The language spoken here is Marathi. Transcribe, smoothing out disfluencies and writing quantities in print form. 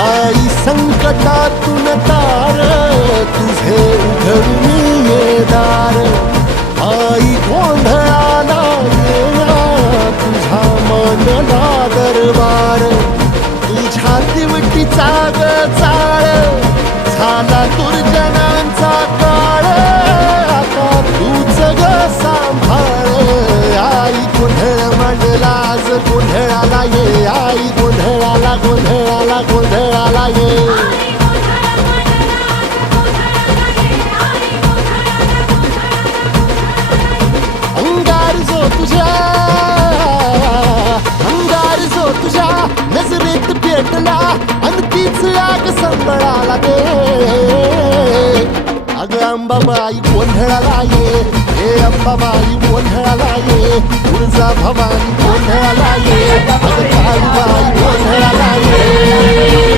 आई संकटातून तार तुझे उघडून ये दार आई गोंधळाला येणार तुझा मनला दरबार तुझ्या दिवटीचा ग चाळ झाला दुर्जनांचा काळ आता तूच ग सांभाळ आई गोंधळ मांडला आज गोंधळाला ये आई गोंधळाला गोंधळाला गोंधळाला ये अंगार जो तुझ्या नजरेत पेटला आणि तीच आग संबळाला दे अग अंबाबाई गोंधळाला ये हे अंबाबाई गोंधळाला ये तुळजा भवानी गोंधळाला ये अग काळूबाई गोंधळाला ये